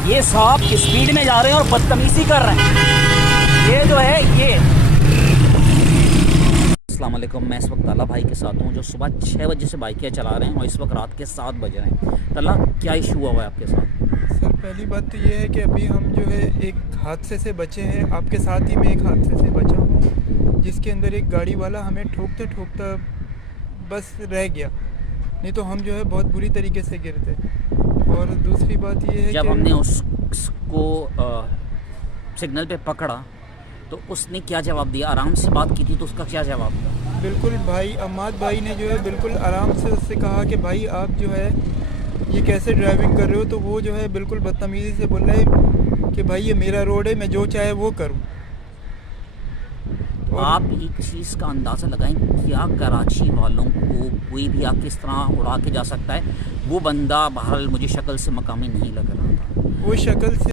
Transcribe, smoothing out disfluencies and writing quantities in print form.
ये साहब स्पीड में जा रहे हैं और बदतमीजी कर रहे हैं। ये जो है ये। अस्सलाम वालेकुम, मैं इस वक्त ताला भाई के साथ हूँ जो सुबह 6 बजे से बाइकें चला रहे हैं और इस वक्त रात के 7 बज रहे हैं। ताला, क्या इशू हुआ है आपके साथ? सर, पहली बात तो ये है कि अभी हम जो है एक हादसे से बचे हैं। आपके साथ ही मैं एक हादसे से बचा हूँ जिसके अंदर एक गाड़ी वाला हमें ठोकते ठोकता बस रह गया, नहीं तो हम जो है बहुत बुरी तरीके से गिरते। और दूसरी बात ये है जब कि हमने उसको सिग्नल पे पकड़ा तो उसने क्या जवाब दिया? आराम से बात की थी तो उसका क्या जवाब था? बिल्कुल भाई अम्माद भाई ने जो है बिल्कुल आराम से उससे कहा कि भाई आप जो है ये कैसे ड्राइविंग कर रहे हो। तो वो जो है बिल्कुल बदतमीज़ी से बोल रहा है कि भाई ये मेरा रोड है, मैं जो चाहे वो करूँ। आप एक चीज़ का अंदाज़ा लगाएं, क्या कराची वालों को कोई भी आप किस तरह उड़ा के जा सकता है? वो बंदा बहरहाल मुझे शक्ल से मकामी नहीं लग रहा था। वो शक्ल से